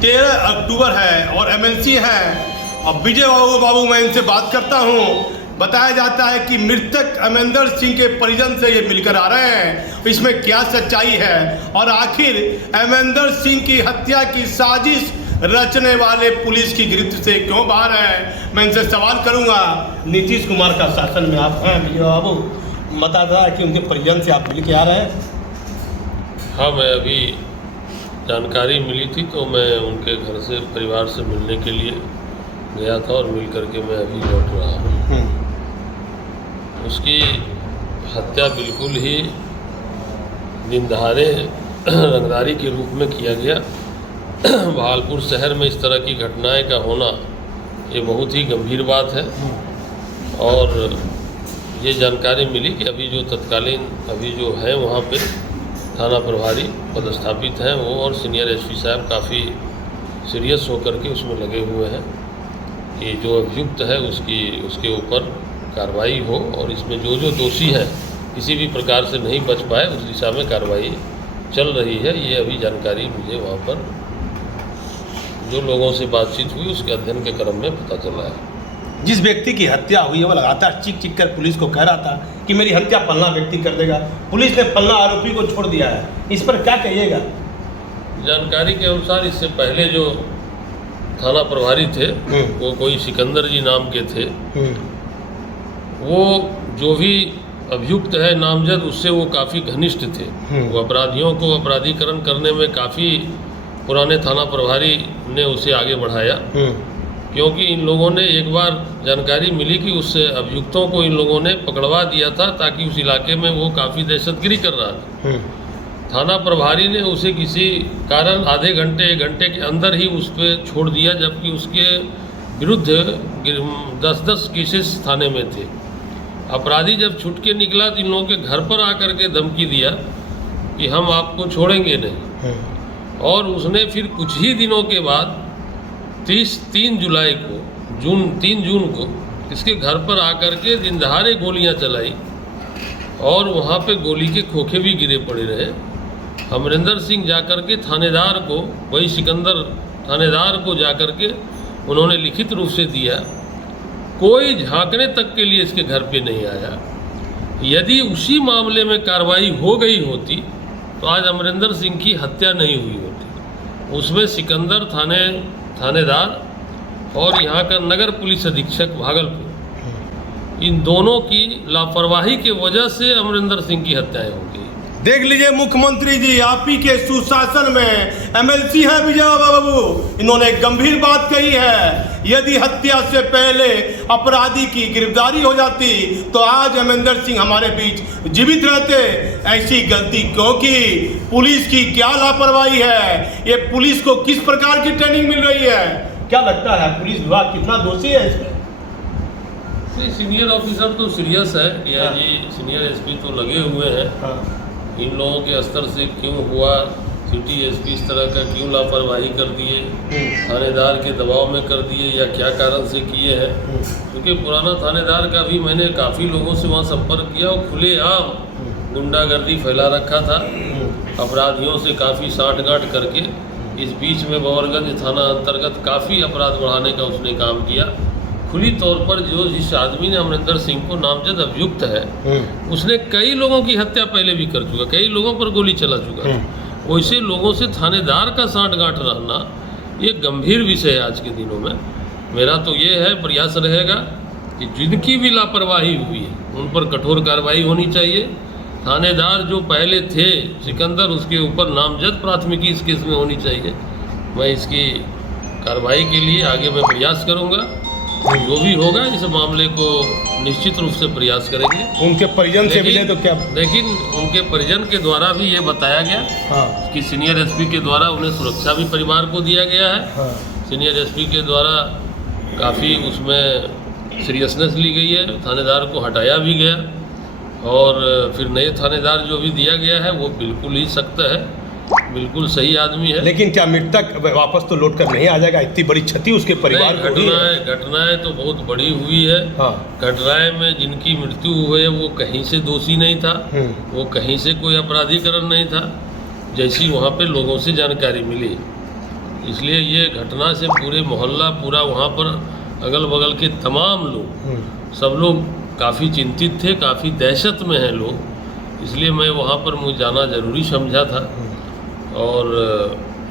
13 अक्टूबर है और एमएलसी हैं। अब विजय बाबू मैं इनसे बात करता हूँ। बताया जाता है कि मृतक अमरिंदर सिंह के परिजन से ये मिलकर आ रहे हैं, इसमें क्या सच्चाई है और आखिर अमरिंदर सिंह की हत्या की साजिश रचने वाले पुलिस की गिरफ्त से क्यों बाहर है, मैं इनसे सवाल करूंगा। नीतीश कुमार का शासन में आप हैं विजय बाबू, बता रहा है कि उनके परिजन से आप मिल के आ रहे हैं। हाँ, मैं अभी जानकारी मिली थी तो मैं उनके घर से परिवार से मिलने के लिए गया था और मिल करके मैं अभी लौट रहा हूँ। उसकी हत्या बिल्कुल ही दिन दहाड़े रंगदारी के रूप में किया गया। भागलपुर शहर में इस तरह की घटनाएं का होना ये बहुत ही गंभीर बात है। और ये जानकारी मिली कि अभी जो तत्कालीन अभी जो है वहाँ पे थाना प्रभारी पदस्थापित हैं वो और सीनियर एसपी साहब काफ़ी सीरियस होकर के उसमें लगे हुए हैं कि जो अभियुक्त है उसके ऊपर कार्रवाई हो और इसमें जो दोषी हैं किसी भी प्रकार से नहीं बच पाए उस दिशा में कार्रवाई चल रही है। ये अभी जानकारी मुझे वहाँ पर जो लोगों से बातचीत हुई उसके अध्ययन के क्रम में पता चला है। जिस व्यक्ति की हत्या हुई है वो लगातार चीख चीख कर पुलिस को कह रहा था कि मेरी हत्या फलना व्यक्ति कर देगा। पुलिस ने फलना आरोपी को छोड़ दिया है, इस पर क्या कहिएगा? जानकारी के अनुसार इससे पहले जो थाना प्रभारी थे वो कोई सिकंदर जी नाम के थे। वो जो भी अभियुक्त है नामजद उससे वो काफ़ी घनिष्ठ थे। वो अपराधियों को अपराधीकरण करने में काफ़ी पुराने थाना प्रभारी ने उसे आगे बढ़ाया, क्योंकि इन लोगों ने एक बार जानकारी मिली कि उस अभियुक्तों को इन लोगों ने पकड़वा दिया था ताकि उस इलाके में वो काफ़ी दहशतगिरी कर रहा था। थाना प्रभारी ने उसे किसी कारण आधे घंटे 1 घंटे के अंदर ही उस पर छोड़ दिया, जबकि उसके विरुद्ध 10-10 केसेस थाने में थे। अपराधी जब छूट के निकला तो इन लोगों के घर पर आकर के धमकी दिया कि हम आपको छोड़ेंगे नहीं। और उसने फिर कुछ ही दिनों के बाद 3 जुलाई को 3 जून को इसके घर पर आकर के दिन दहाड़े गोलियां चलाई और वहाँ पे गोली के खोखे भी गिरे पड़े रहे। अमरिंदर सिंह जाकर के थानेदार को, वही सिकंदर थानेदार को जाकर के उन्होंने लिखित रूप से दिया। कोई झांकने तक के लिए इसके घर पे नहीं आया। यदि उसी मामले में कार्रवाई हो गई होती तो आज अमरिंदर सिंह की हत्या नहीं हुई होती। उसमें सिकंदर थानेदार और यहाँ का नगर पुलिस अधीक्षक भागलपुर, इन दोनों की लापरवाही के वजह से अमरिंदर सिंह की हत्याएं हो गई। देख लीजिए मुख्यमंत्री जी, आप ही के सुशासन में एमएलसी है विजय बाबू, इन्होंने एक गंभीर बात कही है। यदि हत्या से पहले अपराधी की गिरफ्तारी हो जाती तो आज अमरिंदर सिंह हमारे बीच जीवित रहते। ऐसी गलती क्यों की? पुलिस की क्या लापरवाही है? ये पुलिस को किस प्रकार की ट्रेनिंग मिल रही है? क्या लगता है पुलिस विभाग कितना दोषी है इसमें? सीनियर ऑफिसर तो सीरियस है, डीआईजी सीनियर एसपी तो लगे हुए हैं। इन लोगों के स्तर से क्यों हुआ, सिटी एसपी इस तरह का क्यों लापरवाही कर दिए, थानेदार के दबाव में कर दिए या क्या कारण से किए हैं? क्योंकि पुराना थानेदार का भी मैंने काफ़ी लोगों से वहाँ संपर्क किया और खुलेआम गुंडागर्दी फैला रखा था। अपराधियों से काफ़ी साठगांठ करके इस बीच में बवरगंज थाना अंतर्गत काफ़ी अपराध बढ़ाने का उसने काम किया। खुली तौर पर जिस आदमी ने अमरिंदर सिंह को नामजद अभियुक्त है उसने कई लोगों की हत्या पहले भी कर चुका, कई लोगों पर गोली चला चुका। वैसे लोगों से थानेदार का साठगांठ रहना ये गंभीर विषय है आज के दिनों में। मेरा तो ये है प्रयास रहेगा कि जिनकी भी लापरवाही हुई है उन पर कठोर कार्रवाई होनी चाहिए। थानेदार जो पहले थे सिकंदर, उसके ऊपर नामजद प्राथमिकी इस केस में होनी चाहिए। मैं इसकी कार्रवाई के लिए आगे मैं प्रयास करूँगा। जो भी होगा इस मामले को निश्चित रूप से प्रयास करेंगे। उनके परिजन से मिले तो क्या? लेकिन उनके परिजन के द्वारा भी ये बताया गया कि सीनियर एसपी के द्वारा उन्हें सुरक्षा भी परिवार को दिया गया है। सीनियर एसपी के द्वारा काफ़ी उसमें सीरियसनेस ली गई है, थानेदार को हटाया भी गया और फिर नए थानेदार जो भी दिया गया है वो बिल्कुल ही सख्त है, बिल्कुल सही आदमी है। लेकिन क्या मृतक वापस तो लौट कर नहीं आ जाएगा? इतनी बड़ी क्षति उसके परिवार को हुई है। घटनाएं तो बहुत बड़ी हुई है। घटनाएं में जिनकी मृत्यु हुई है वो कहीं से दोषी नहीं था, वो कहीं से कोई अपराधीकरण नहीं था। जैसी वहाँ पे लोगों से जानकारी मिली इसलिए ये घटना से पूरे मोहल्ला, पूरा वहाँ पर अगल बगल के तमाम लोग, सब लोग काफ़ी चिंतित थे, काफ़ी दहशत में हैं लोग। इसलिए मैं वहाँ पर मुझे जाना ज़रूरी समझा था और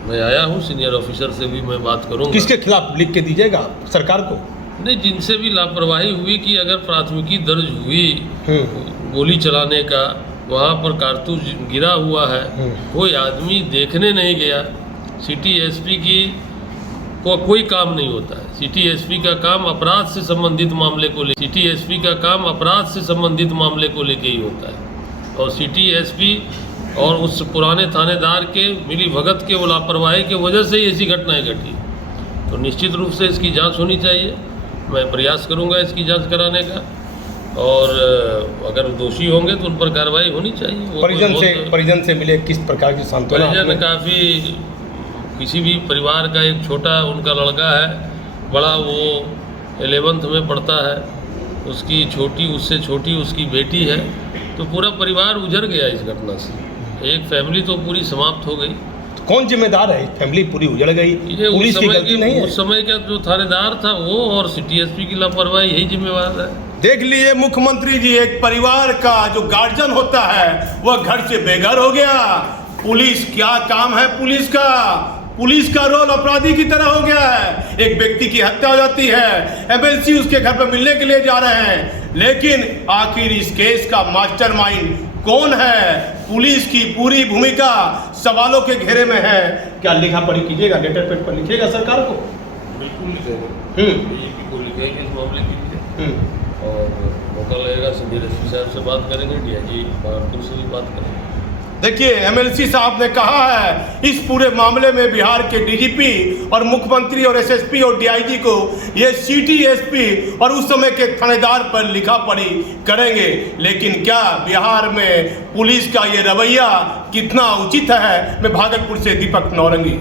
मैं आया हूँ। सीनियर ऑफिसर से भी मैं बात करूँगा। किसके खिलाफ लिख के दीजिएगा सरकार को? नहीं, जिनसे भी लापरवाही हुई कि अगर प्राथमिकी दर्ज हुई गोली चलाने का, वहाँ पर कारतूस गिरा हुआ है, कोई आदमी देखने नहीं गया। सिटी एसपी की को कोई काम नहीं होता है। सिटी एसपी का काम अपराध से संबंधित मामले को ले सिटी एसपी का काम अपराध से संबंधित मामले को लेके ही होता है। और सिटी एसपी और उस पुराने थानेदार के मिली भगत के, वो लापरवाही के वजह से ही ऐसी घटनाएं घटी। तो निश्चित रूप से इसकी जांच होनी चाहिए। मैं प्रयास करूंगा इसकी जांच कराने का, और अगर दोषी होंगे तो उन पर कार्रवाई होनी चाहिए। परिजन से मिले, किस प्रकार की सांत्वना? परिजन काफ़ी, किसी भी परिवार का एक छोटा उनका लड़का है, बड़ा वो 11th में पढ़ता है, उसकी छोटी, उससे छोटी उसकी बेटी है। तो पूरा परिवार उजड़ गया इस घटना से। एक फैमिली तो पूरी समाप्त हो गई। तो कौन जिम्मेदार है? फैमिली पूरी उजड़ गई, पुलिस की गलती नहीं है? उस समय का जो थानेदार था वो और सिटी एसपी की लापरवाही, यही जिम्मेवार है। देख लिए मुख्यमंत्री जी, एक परिवार का जो गार्जियन होता है वह घर से बेघर हो गया। पुलिस, क्या काम है पुलिस का? पुलिस का रोल अपराधी की तरह हो गया है। एक व्यक्ति की हत्या हो जाती है, एमएलसी उसके घर पर मिलने के लिए जा रहे हैं, लेकिन आखिर इस केस का मास्टरमाइंड कौन है? पुलिस की पूरी भूमिका सवालों के घेरे में है। क्या लिखा पढ़ी कीजिएगा, लेटर पैड पर लिखिएगा सरकार को? बिल्कुल लिखेंगे, डीजीपी को लिखेंगे इस मामले के लिए, और मौका लगेगा सीनियर एसपी साहब से बात करेंगे, डीआईजी बहादुर से भी बात करेंगे। देखिए, एमएलसी साहब ने कहा है इस पूरे मामले में बिहार के डीजीपी और मुख्यमंत्री और एसएसपी और डीआईजी को ये सिटी एसपी और उस समय के थानेदार पर लिखा पढ़ी करेंगे। लेकिन क्या बिहार में पुलिस का ये रवैया कितना उचित है? मैं भागलपुर से दीपक नौरंगी।